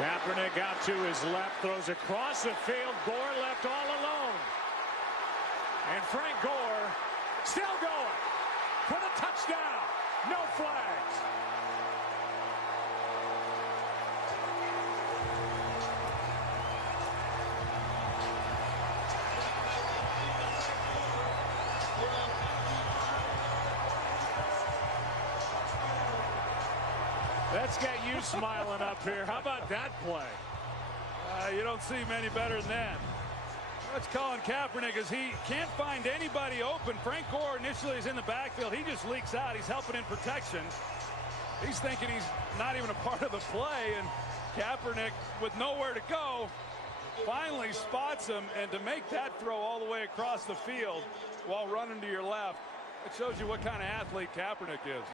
Kaepernick out to his left, throws across the field. Gore left all alone. And Frank Gore still going for the touchdown. No flags. Let's get you smiling up here. How about that play? You don't see many better than that. That's Colin Kaepernick, as he can't find anybody open. Frank Gore initially is in the backfield. He just leaks out. He's helping in protection. He's thinking he's not even a part of the play, and Kaepernick, with nowhere to go, finally spots him. And to make that throw all the way across the field while running to your left, it shows you what kind of athlete Kaepernick is.